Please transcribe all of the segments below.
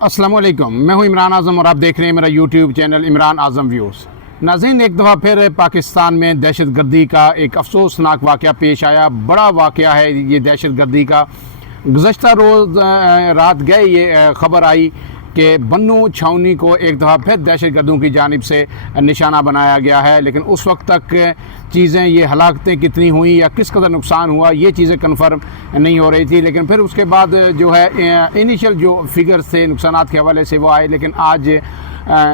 अस्सलाम वालेकुम, मैं हूं इमरान आज़म और आप देख रहे हैं मेरा यूट्यूब चैनल इमरान आज़म व्यूज़। नाज़रीन, एक दफ़ा फिर पाकिस्तान में दहशत गर्दी का एक अफसोसनाक वाक़या पेश आया। बड़ा वाक़या है ये दहशत गर्दी का। गुज़श्ता रोज़ रात गए ये ख़बर आई कि बन्नू छावनी को एक दफ़ा फिर दहशत गर्दों की जानिब से निशाना बनाया गया है। लेकिन उस वक्त तक चीज़ें, ये हलाकतें कितनी हुई या किस कदर नुकसान हुआ, ये चीज़ें कन्फर्म नहीं हो रही थी। लेकिन फिर उसके बाद जो है इनिशियल जो फिगर्स थे नुकसानात के हवाले से वो आए। लेकिन आज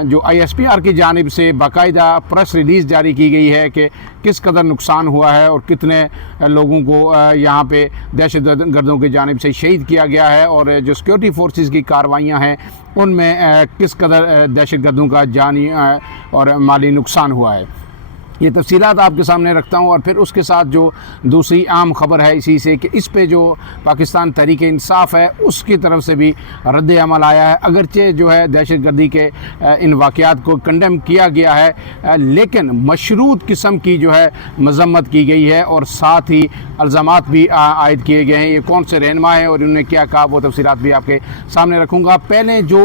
जो ISPR की जानिब से बाकायदा प्रेस रिलीज़ जारी की गई है कि किस कदर नुकसान हुआ है और कितने लोगों को यहाँ पे दहशत गर्दों की जानिब से शहीद किया गया है, और जो सिक्योरिटी फोर्सेस की कार्रवाइयाँ हैं उनमें किस कदर दहशत गर्दों का जानी और माली नुकसान हुआ है। ये तफसीलात आपके सामने रखता हूँ। और फिर उसके साथ जो दूसरी आम ख़बर है इसी से कि इस पे जो पाकिस्तान तहरीक इंसाफ है उसकी तरफ से भी रद्द अमल आया है। अगरचे जो है दहशत गर्दी के इन वाक़यात को कंडेम किया गया है, लेकिन मशरूत किस्म की जो है मजम्मत की गई है और साथ ही इल्ज़ामात भी आयद किए गए हैं। ये कौन से रहनुमा है और उन्होंने क्या कहा, वो तफसीलात भी आपके सामने रखूँगा। पहले जो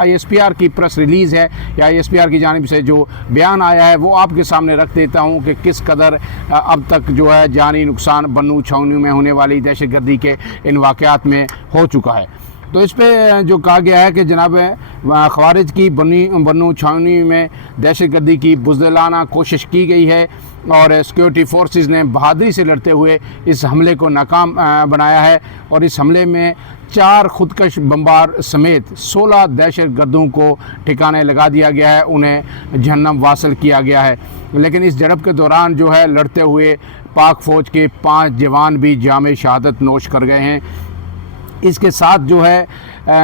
ISPR की प्रेस रिलीज़ है या ISPR की जानिब से जो बयान आया है वो आपके सामने रख देता हूँ कि किस कदर अब तक जो है जानी नुकसान बन्नू छावनी में होने वाली दहशत गर्दी के इन वाक़यात में हो चुका है। तो इस पे जो कहा गया है कि जनाब ख़वारिज की बन्नू छावनी में दहशत गर्दी की बुज़दिलाना कोशिश की गई है और सिक्योरिटी फोर्सेस ने बहादुरी से लड़ते हुए इस हमले को नाकाम बनाया है। और इस हमले में 4 खुदकश बमबार समेत 16 दहशत गर्दों को ठिकाने लगा दिया गया है, उन्हें जहन्नम वासल किया गया है। लेकिन इस झड़प के दौरान जो है लड़ते हुए पाक फ़ौज के 5 जवान भी जाम शहादत नोश कर गए हैं। इसके साथ जो है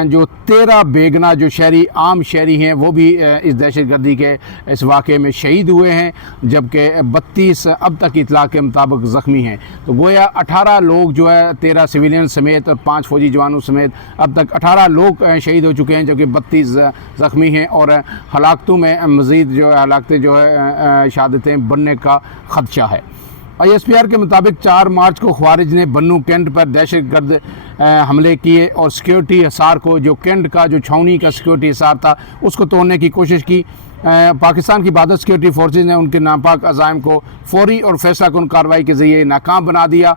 जो 13 बेगना जो आम शहरी हैं वो भी इस दहशत गर्दी के इस वाक़े में शहीद हुए हैं, जबकि 32 अब तक इतला के मुताबिक ज़ख्मी हैं। तो गोया 18 लोग जो है 13 सिविलियन समेत और 5 फौजी जवानों समेत अब तक 18 लोग शहीद हो चुके हैं, जबकि 32 ज़ख्मी हैं। और हलाकतों में मज़ीद जो हलाकतें जो है शहादतें बनने का ख़दशा है। ISPR के मुताबिक 4 मार्च को ख़वारिज ने बन्नू कैंट पर दहशत गर्द हमले किए और सिक्योरिटी हिसार को, जो कैंट का जो छावनी का सिक्योरिटी हिसार था, उसको तोड़ने की कोशिश की। पाकिस्तान की बादल सिक्योरिटी फोर्सेज ने उनके नापाक अज़ाइम को फौरी और फैसला कुन कार्रवाई के ज़रिए नाकाम बना दिया।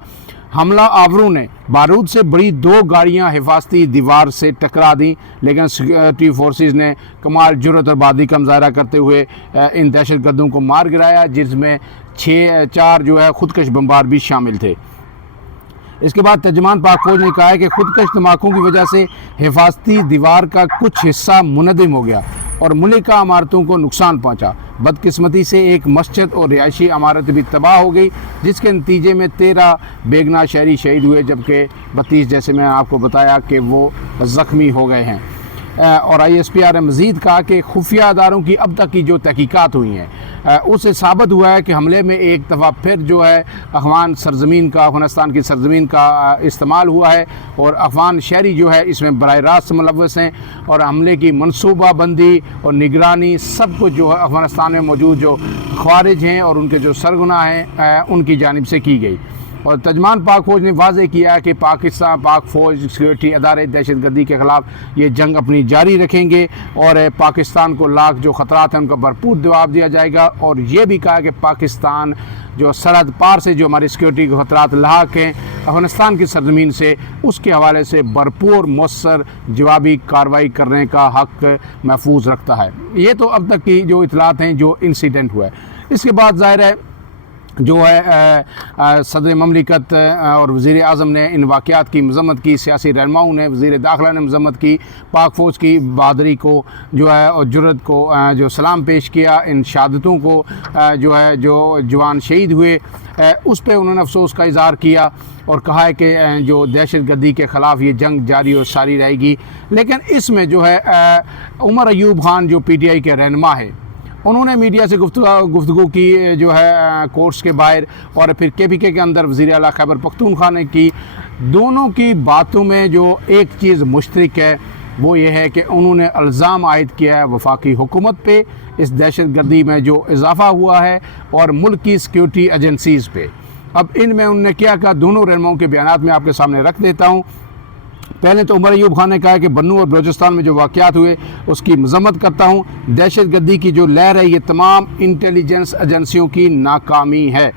हमला आवरों ने बारूद से बड़ी 2 गाड़ियां हिफाजती दीवार से टकरा दी, लेकिन सिक्योरिटी फोर्सेस ने कमाल जुर्रत और बहादुरी का मुजाहरा करते हुए इन दहशत गर्दों को मार गिराया, जिसमें 4 जो है खुदकश बमबार भी शामिल थे। इसके बाद तर्जुमान पाक फौज ने कहा है कि खुदकश धमाकों की वजह से हिफाजती दीवार का कुछ हिस्सा मुनहदम हो गया और मुल्का इमारतों को नुकसान पहुंचा। बदकिस्मती से एक मस्जिद और रिहायशी इमारत भी तबाह हो गई, जिसके नतीजे में 13 बेगना शहरी शहीद हुए, जबकि 32 जैसे मैं आपको बताया कि वो ज़ख्मी हो गए हैं। और ISPR ने मज़ीद कहा कि खुफिया अदारों की अब तक की जो तहकीकात हुई हैं उससे साबित हुआ है कि हमले में एक दफ़ा फिर जो है अफ़गानिस्तान की सरजमीन का इस्तेमाल हुआ है और अफ़गान शहरी जो है इसमें बराह रास्त मुलव्वस हैं। और हमले की मनसूबाबंदी और निगरानी सब कुछ जो है अफ़गानिस्तान में मौजूद जो ख़वारिज हैं और उनके जो सरगना हैं उनकी जानिब से की गई। और तर्जुमान पाक फ़ौज ने वाज़े किया है कि पाक फ़ौज सिक्योरिटी अदारे दहशत गर्दी के ख़िलाफ़ ये जंग अपनी जारी रखेंगे और पाकिस्तान को लाख जो ख़तरात हैं उनका भरपूर जवाब दिया जाएगा। और ये भी कहा कि पाकिस्तान जो सरहद पार से जो हमारी सिक्योरिटी के ख़तरात लाक हैं अफ़गानिस्तान की सरजमीन से, उसके हवाले से भरपूर मौसर जवाबी कार्रवाई करने का हक़ महफूज रखता है। ये तो अब तक की जो इतलात हैं जो इंसिडेंट हुआ है। इसके बाद ज़ाहिर है जो है सदर ममलिकत और वज़ीर आज़म ने इन वाक़यात की मज़म्मत की, सियासी रहनुमाओं ने, वज़ीर दाखिला ने मज़म्मत की, पाक फ़ौज की बहादुरी को जो है और जुर्रत को जो सलाम पेश किया। इन शहादतों को जो है जो जवान शहीद हुए उस पर उन्होंने अफसोस का इज़हार किया और कहा है कि जो दहशत गर्दी के ख़िलाफ़ ये जंग जारी और सारी रहेगी। लेकिन इसमें जो है उमर अयूब खान जो PTI के रहनुमा है, उन्होंने मीडिया से गुफ्तगू की जो है कोर्ट्स के बाहर, और फिर KPK के अंदर वज़ीर आला खैबर पख्तूनख्वा ने की। दोनों की बातों में जो एक चीज़ मुश्तरक है वो ये है कि उन्होंने इल्ज़ाम आयद किया है वफाकी हुकूमत पे इस दहशत गर्दी में जो इजाफ़ा हुआ है और मुल्क की सिक्योरिटी एजेंसीज़ पे। अब इनमें उन्होंने क्या कहा, दोनों रहनुमाओं के बयानात में आपके सामने रख देता हूँ। पहले तो उमर अयूब खान ने कहा कि बन्नू और बलूचिस्तान में जो वाक़यात हुए उसकी मज़म्मत करता हूँ। दहशतगर्दी की जो लहर है ये तमाम इंटेलिजेंस एजेंसियों की नाकामी है।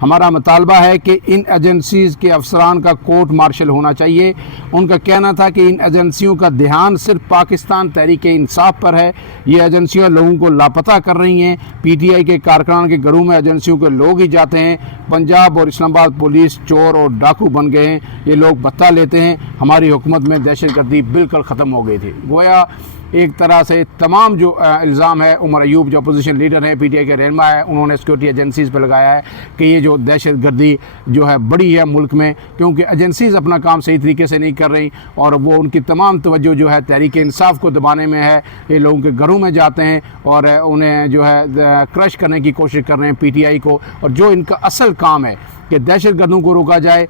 हमारा मुतालबा है कि इन एजेंसीज़ के अफसरान का कोर्ट मार्शल होना चाहिए। उनका कहना था कि इन एजेंसियों का ध्यान सिर्फ पाकिस्तान तहरीक इंसाफ पर है। ये एजेंसियां लोगों को लापता कर रही हैं। PTI के कारकुनान के घरों में एजेंसियों के लोग ही जाते हैं। पंजाब और इस्लामाबाद पुलिस चोर और डाकू बन गए हैं। ये लोग भत्ता लेते हैं। हमारी हुकूमत में दहशतगर्दी बिल्कुल ख़त्म हो गई थी। गोया एक तरह से तमाम जो इल्ज़ाम है उमर अयूब जो अपोजिशन लीडर है PTI के रहनुमा है उन्होंने सिक्योरिटी एजेंसीज़ पर लगाया है कि ये जो दहशतगर्दी जो है बड़ी है मुल्क में, क्योंकि एजेंसीज़ अपना काम सही तरीके से नहीं कर रही और वो उनकी तमाम तवज्जो जो है तहरीक इंसाफ को दबाने में है। ये लोगों के घरों में जाते हैं और उन्हें जो है क्रश करने की कोशिश कर रहे हैं PTI को, और जो इनका असल काम है कि दहशतगर्दों को रोका जाए,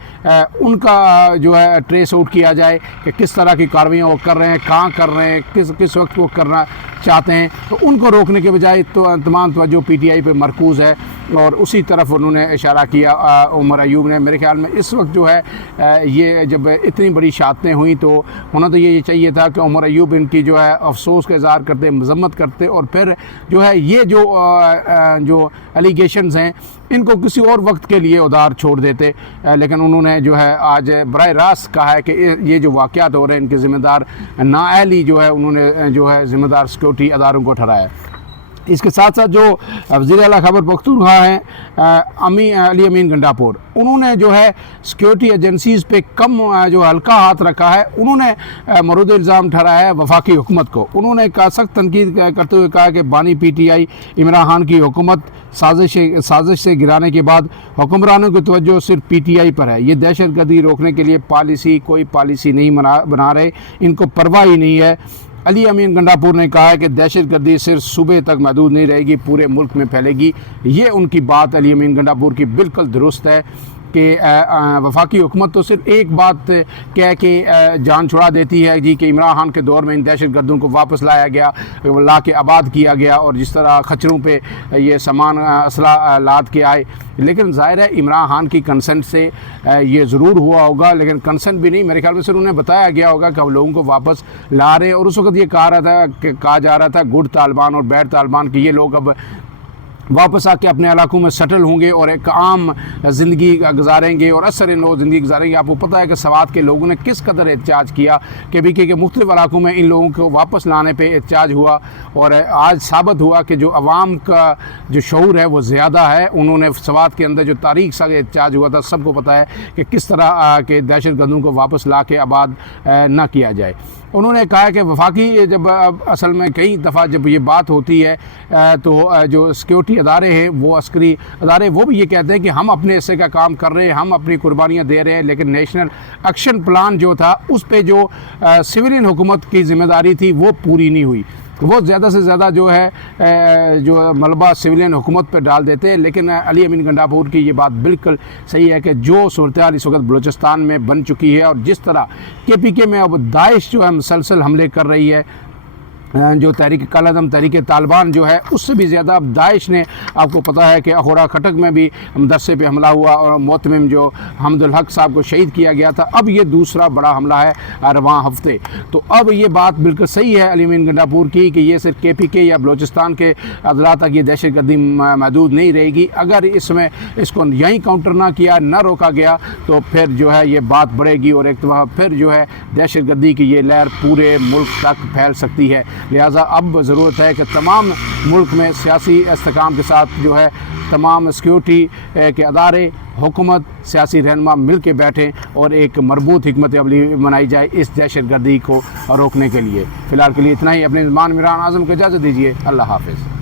उनका जो है ट्रेस आउट किया जाए कि किस तरह की कार्रवाइयाँ वो कर रहे हैं, कहाँ कर रहे हैं, किस वक्त वो करना चाहते हैं, तो उनको रोकने के बजाय तो तमाम तवज्जो PTI पे मरकूज़ है और उसी तरफ उन्होंने इशारा किया उमर अयूब ने। मेरे ख्याल में इस वक्त जो है ये जब इतनी बड़ी शहादतें हुई तो होना तो ये चाहिए था कि उमर अयूब इनकी जो है अफसोस का इज़हार करते, मज़म्मत करते और फिर जो है ये जो एलिगेशंस हैं इनको किसी और वक्त के लिए उधार छोड़ देते, लेकिन उन्होंने जो है आज बराह रास्त कहा है कि ये जो वाक़यात हो रहे हैं इनके ज़िम्मेदार नाअहली जो है उन्होंने जो है ज़िम्मेदार सिक्योरिटी अदारों को ठहराया। इसके साथ साथ जो वज़ीर आला खैबर पख्तूनख्वा हैं अली अमीन गंडापुर, उन्होंने जो है सिक्योरिटी एजेंसीज़ पे कम जो हल्का हाथ रखा है। उन्होंने मरूद इल्ज़ाम ठहराया है वफाकी हुकूमत को। उन्होंने सख्त तनकीद करते हुए कहा कि बानी PTI इमरान खान की हुकूमत साजिश से गिराने के बाद हुक्मरानों की तवज्जो सिर्फ PTI पर है। ये दहशतगर्दी रोकने के लिए कोई पॉलिसी नहीं बना रहे, इनको परवाह ही नहीं है। अली अमीन गंडापुर ने कहा है कि दहशतगर्दी सिर्फ सूबे तक महदूद नहीं रहेगी, पूरे मुल्क में फैलेगी। ये उनकी बात अली अमीन गंडापुर की बिल्कुल दुरुस्त है कि वफाकी हुकूमत तो सिर्फ एक बात कह के जान छुड़ा देती है जी कि इमरान खान के दौर में इन दहशतगर्दों को वापस लाया गया, ला के आबाद किया गया और जिस तरह खच्चरों पे ये सामान असला लाद के आए। लेकिन ज़ाहिर है इमरान खान की कंसेंट से ये ज़रूर हुआ होगा, लेकिन कंसेंट भी नहीं, मेरे ख्याल में सिर्फ उन्हें बताया गया होगा कि हम लोगों को वापस ला रहे। और उस वक्त ये कहा जा रहा था गुड तालिबान और बैड तालिबान कि ये लोग अब वापस आके अपने इलाकों में सेटल होंगे और एक आम ज़िंदगी गुजारेंगे और असर इन लोग ज़िंदगी गुजारेंगे। आपको पता है कि सवात के लोगों ने किस कदर एहतजाज किया कि BK के मुख्तलिफ़ इलाकों में इन लोगों को वापस लाने पे एहतजाज हुआ और आज साबित हुआ कि जो अवाम का जो शऊर है वो ज़्यादा है। उन्होंने सवात के अंदर जो तारीख सा एहतजाज हुआ था, सबको पता है कि किस तरह के दहशतगर्दों को वापस ला के आबाद ना किया जाए। उन्होंने कहा कि वफाकी जब असल में कई दफ़ा जब ये बात होती है तो जो सिक्योरिटी अदारे हैं वो अस्करी अदारे वो भी ये कहते हैं कि हम अपने हिस्से का काम कर रहे हैं, हम अपनी कुर्बानियाँ दे रहे हैं, लेकिन नेशनल एक्शन प्लान जो था उस पे जो सिविलियन हुकूमत की ज़िम्मेदारी थी वो पूरी नहीं हुई। वो ज़्यादा से ज़्यादा जो है जो मलबा सिविलियन हुकूमत पर डाल देते हैं। लेकिन अली अमीन गंडापुर की ये बात बिल्कुल सही है कि जो सूरत हाल इस वक्त बलूचिस्तान में बन चुकी है और जिस तरह KPK में अब दाइश जो है मुसलसल हमले कर रही है, जो तहरीक कलअदम तहरीक तालिबान जो है उससे भी ज़्यादा अब दाइश ने, आपको पता है कि अखोरा खटक में भी मदरसे पे हमला हुआ और मोतमिम जो हमदुल हक साहब को शहीद किया गया था, अब ये दूसरा बड़ा हमला है रवां हफ्ते। तो अब ये बात बिल्कुल सही है अली अमीन गंडापुर की कि ये सिर्फ KPK या बलूचिस्तान के अदला तक ये दहशतगर्दी महदूद नहीं रहेगी। अगर इसमें इसको यहीं काउंटर ना किया, ना रोका गया तो फिर जो है ये बात बढ़ेगी और एक दफ़ा फिर जो है दहशतगर्दी की ये लहर पूरे मुल्क तक फैल सकती है। लिहाजा अब ज़रूरत है कि तमाम मुल्क में सियासी इस्तेकाम के साथ जो है तमाम सिक्योरिटी के अदारे, हुकूमत, सियासी रहनुमा मिल के बैठें और एक मरबूत हिकमत अमली बनाई जाए इस दहशतगर्दी को रोकने के लिए। फ़िलहाल के लिए इतना ही। अपने मेज़बान इमरान आज़म को इजाज़त दीजिए। अल्लाह हाफ़िज़।